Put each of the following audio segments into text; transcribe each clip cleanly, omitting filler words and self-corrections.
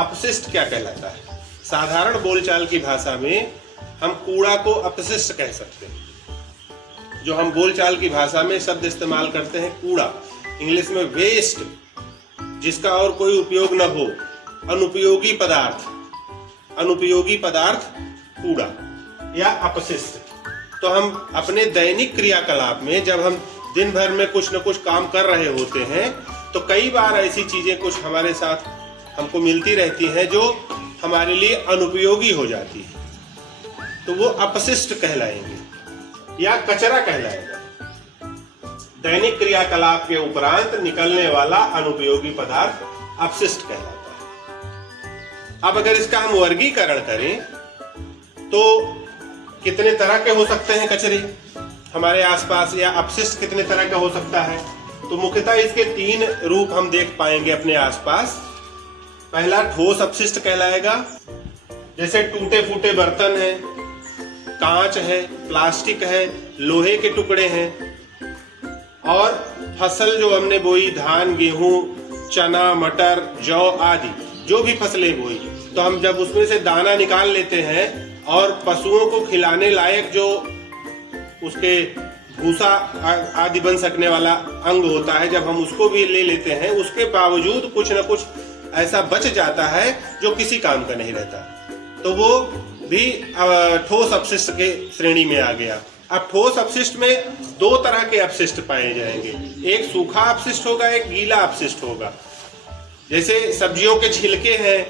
अपशिष्ट क्या कहलाता है? साधारण बोलचाल की भाषा में हम कूड़ा को अपशिष्ट कह सकते हैं। जो हम बोलचाल की भाषा में शब्द इस्तेमाल करते हैं कूड़ा, इंग्लिश में वेस्ट, जिसका और कोई उपयोग न हो, अनुपयोगी पदार्थ, अनुपयोगी पदार्थ कूड़ा या अपशिष्ट। तो हम अपने दैनिक क्रियाकलाप में जब हम दिन भर में कुछ न कुछ काम कर रहे होते हैं तो कई बार ऐसी चीजें कुछ हमारे साथ हमको मिलती रहती हैं जो हमारे लिए अनुपयोगी हो जाती है, तो वो अपशिष्ट कहलाएंगे या कचरा कहलाएगा। दैनिक क्रियाकलाप के उपरांत निकलने वाला अनुपयोगी पदार्थ अपशिष्ट कहलाता है। अब अगर इसका हम वर्गीकरण करें तो कितने तरह के हो सकते हैं कचरे हमारे आसपास, या अपशिष्ट कितने तरह का हो सकता है? तो मुख्यतः इसके 3 रूप हम देख पाएंगे अपने आसपास। पहला ठोस अपशिष्ट कहलाएगा, जैसे टूटे फूटे बर्तन हैं, कांच है, प्लास्टिक है, लोहे के टुकड़े हैं, और फसल जो हमने बोई, धान, गेहूं, चना, मटर, जौ आदि जो भी फसलें बोई, तो हम जब उसमें से दाना निकाल लेते हैं और पशुओं को खिलाने लायक जो उसके भूसा आदि बन सकने वाला अंग होता है, जब हम उसको भी ले लेते हैं, उसके बावजूद कुछ न कुछ ऐसा बच जाता है जो किसी काम का नहीं रहता, तो वो भी ठोस अपशिष्ट के श्रेणी में आ गया। अब ठोस अपशिष्ट में 2 तरह के अपशिष्ट पाए जाएंगे, एक सूखा अपशिष्ट होगा, एक गीला अपशिष्ट होगा। जैसे सब्जियों के छिलके हैं,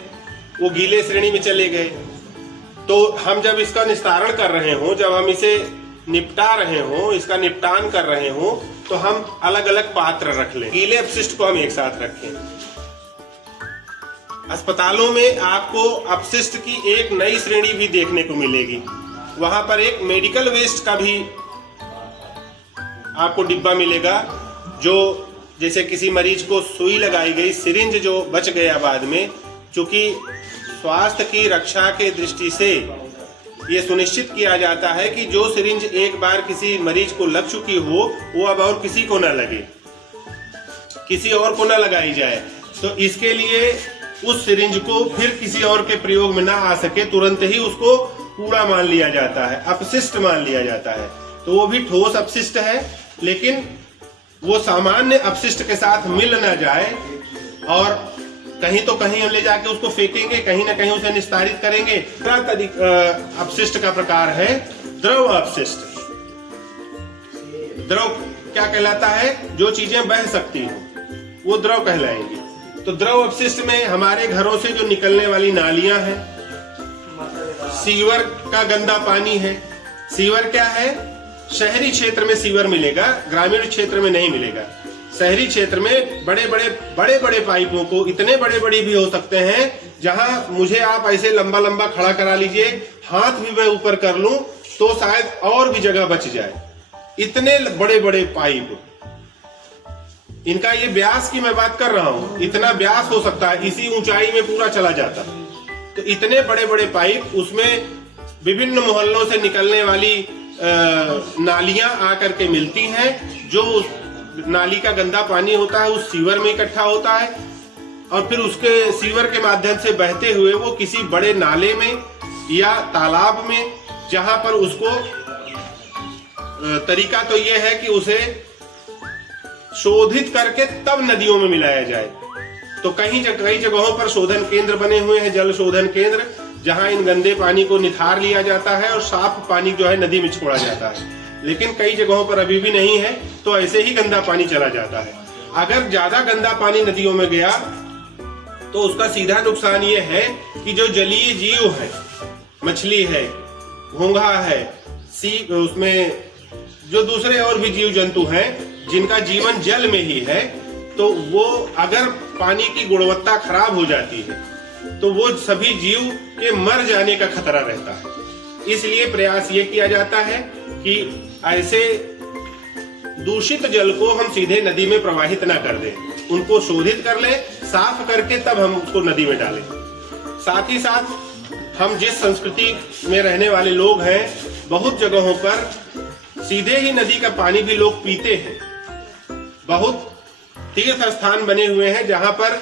वो गीले श्रेणी में चले गए। तो हम जब इसका निस्तारण कर रहे हों, जब हम इसे निपटा रहे हों, इसका निपटान कर रहे हों, तो हम अलग अलग पात्र रख लें, गीले अपशिष्ट को हम एक साथ रखें। अस्पतालों में आपको अपशिष्ट की एक नई श्रेणी भी देखने को मिलेगी। वहां पर एक मेडिकल वेस्ट का भी आपको डिब्बा मिलेगा, जो जैसे किसी मरीज को सुई लगाई गई, सिरिंज जो बच गया बाद में, चूंकि स्वास्थ्य की रक्षा के दृष्टि से ये सुनिश्चित किया जाता है कि जो सिरिंज एक बार किसी मरीज को लग चुकी हो वो अब और किसी को न लगे, किसी और को न लगाई जाए। तो इसके लिए उस सिरिंज को फिर किसी और के प्रयोग में ना आ सके, तुरंत ही उसको कूड़ा मान लिया जाता है, अपशिष्ट मान लिया जाता है। तो वो भी ठोस अपशिष्ट है, लेकिन वो सामान्य अपशिष्ट के साथ मिल ना जाए, और कहीं तो कहीं हम ले जाके उसको फेंकेंगे, कहीं ना कहीं उसे निस्तारित करेंगे। अपशिष्ट का प्रकार है द्रव अपशिष्ट। द्रव क्या कहलाता है? जो चीजें बह सकती हो वो द्रव कहलाएंगी। तो द्रव अपशिष्ट में हमारे घरों से जो निकलने वाली नालियां हैं, सीवर का गंदा पानी है। सीवर क्या है? शहरी क्षेत्र में सीवर मिलेगा, ग्रामीण क्षेत्र में नहीं मिलेगा। शहरी क्षेत्र में बड़े बड़े पाइपों को, इतने बड़े भी हो सकते हैं, जहां मुझे आप ऐसे लंबा लंबा खड़ा करा लीजिए, हाथ भी मैं ऊपर कर लूं तो शायद और भी जगह बच जाए। इतने बड़े पाइप, इनका ये व्यास की मैं बात कर रहा हूं, इतना व्यास हो सकता है, इसी ऊंचाई में पूरा चला जाता। तो इतने बड़े पाइप, उसमें विभिन्न मोहल्लों से निकलने वाली नालियां आकर के मिलती हैं, जो नाली का गंदा पानी होता है उस सीवर में इकट्ठा होता है, और फिर उसके सीवर के माध्यम से बहते हुए वो किसी बड़े नाले में या तालाब में, जहां पर उसको तरीका तो ये है कि उसे शोधित करके तब नदियों में मिलाया जाए। तो कई जगहों पर शोधन केंद्र बने हुए हैं, जल शोधन केंद्र, जहां इन गंदे पानी को निथार लिया जाता है और साफ पानी जो है नदी में छोड़ा जाता है। लेकिन कई जगहों पर अभी भी नहीं है, तो ऐसे ही गंदा पानी चला जाता है। अगर ज्यादा गंदा पानी नदियों में गया तो उसका सीधा नुकसान ये है कि जो जलीय जीव है, मछली है, घोंघा है, उसमें जो दूसरे और भी जीव जंतु हैं जिनका जीवन जल में ही है, तो वो अगर पानी की गुणवत्ता खराब हो जाती है तो वो सभी जीव के मर जाने का खतरा रहता है। इसलिए प्रयास ये किया जाता है कि ऐसे दूषित जल को हम सीधे नदी में प्रवाहित ना कर दें, उनको शोधित कर लें, साफ करके तब हम उसको नदी में डालें। साथ ही साथ हम जिस संस्कृति में रहने वाले लोग हैं, बहुत जगहों पर सीधे ही नदी का पानी भी लोग पीते हैं। बहुत तीर्थ स्थान बने हुए हैं जहां पर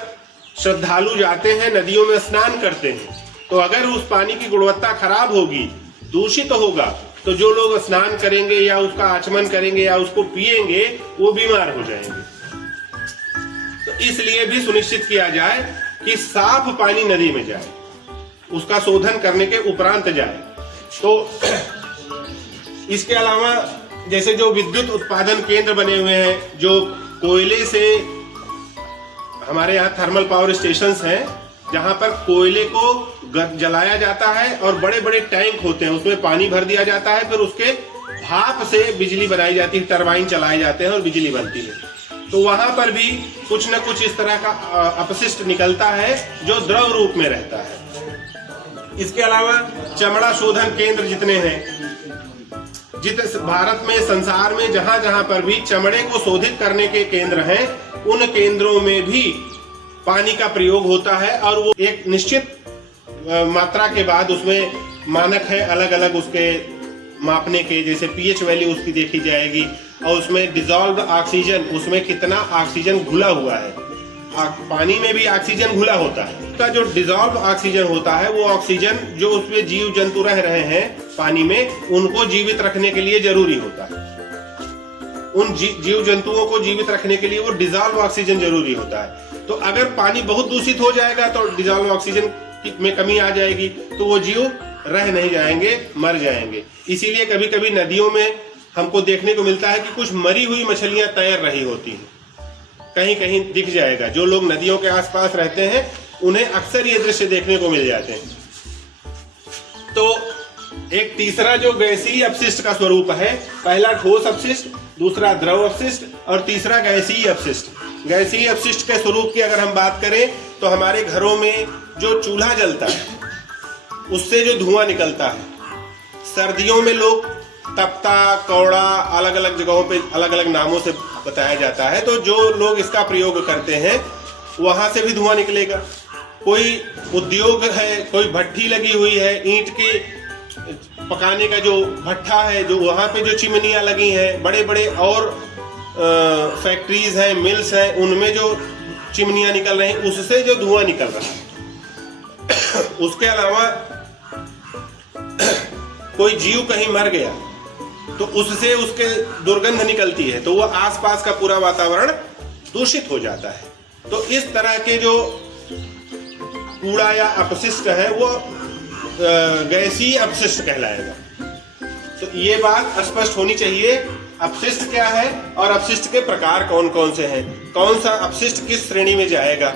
श्रद्धालु जाते हैं, नदियों में स्नान करते हैं, तो अगर उस पानी की गुणवत्ता खराब होगी, दूषित होगा, तो जो लोग स्नान करेंगे या उसका आचमन करेंगे या उसको पिएंगे वो बीमार हो जाएंगे। तो इसलिए भी सुनिश्चित किया जाए कि साफ पानी नदी में जाए, उसका शोधन करने के उपरांत जाए। तो इसके अलावा जैसे जो विद्युत उत्पादन केंद्र बने हुए हैं, जो कोयले से, हमारे यहाँ थर्मल पावर स्टेशंस हैं जहां पर कोयले को जलाया जाता है और बड़े बड़े टैंक होते हैं, उसमें पानी भर दिया जाता है, फिर उसके भाप से बिजली बनाई जाती है, टरबाइन चलाए जाते हैं और बिजली बनती है। तो वहां पर भी कुछ न कुछ इस तरह का अपशिष्ट निकलता है जो द्रव रूप में रहता है। इसके अलावा चमड़ा शोधन केंद्र जितने हैं, भारत में, संसार में जहां जहां पर भी चमड़े को शोधित करने के केंद्र हैं, उन केंद्रों में भी पानी का प्रयोग होता है और वो एक निश्चित मात्रा के बाद उसमें मानक है अलग अलग उसके मापने के, जैसे पीएच वैल्यू उसकी देखी जाएगी और उसमें डिजॉल्व ऑक्सीजन, उसमें कितना ऑक्सीजन घुला हुआ है। पानी में भी ऑक्सीजन घुला होता है, उसका जो डिजॉल्व ऑक्सीजन होता है वो ऑक्सीजन जो उसमें जीव जंतु रह रहे हैं पानी में, उनको जीवित रखने के लिए जरूरी होता है। उन जीव जंतुओं को जीवित रखने के लिए वो डिजॉल्व ऑक्सीजन जरूरी होता है। तो अगर पानी बहुत दूषित हो जाएगा तो डिजॉल्व ऑक्सीजन में कमी आ जाएगी, तो वो जीव रह नहीं जाएंगे, मर जाएंगे। इसीलिए कभी कभी नदियों में हमको देखने को मिलता है कि कुछ मरी हुई मछलियां तैर रही होती हैं, कहीं कहीं दिख जाएगा। जो लोग नदियों के आसपास रहते हैं उन्हें अक्सर ये दृश्य देखने को मिल जाते हैं। तो एक तीसरा जो गैसीय अपशिष्ट का स्वरूप है, पहला ठोस अपशिष्ट, दूसरा द्रव अपशिष्ट और तीसरा गैसीय अपशिष्ट। गैसीय अपशिष्ट के स्वरूप की अगर हम बात करें तो हमारे घरों में जो चूल्हा जलता है उससे जो धुआं निकलता है, सर्दियों में लोग तपता, कौड़ा, अलग अलग जगहों पे अलग अलग नामों से बताया जाता है, तो जो लोग इसका प्रयोग करते हैं वहां से भी धुआं निकलेगा। कोई उद्योग है, कोई भट्ठी लगी हुई है, ईंट के पकाने का जो भट्ठा है, जो वहां पे जो चिमनियां लगी हैं, बड़े बड़े और फैक्ट्रीज हैं, मिल्स हैं, उनमें जो चिमनियां निकल रही हैं, उससे जो धुआं निकल रहा है। उसके अलावा कोई जीव कहीं मर गया तो उससे उसके दुर्गंध निकलती है, तो वो आसपास का पूरा वातावरण दूषित हो जाता है। तो इस तरह के जो कूड़ा या अपशिष्ट है वो गैसीय अपशिष्ट कहलाएगा। तो ये बात स्पष्ट होनी चाहिए, अपशिष्ट क्या है और अपशिष्ट के प्रकार कौन कौन से हैं, कौन सा अपशिष्ट किस श्रेणी में जाएगा।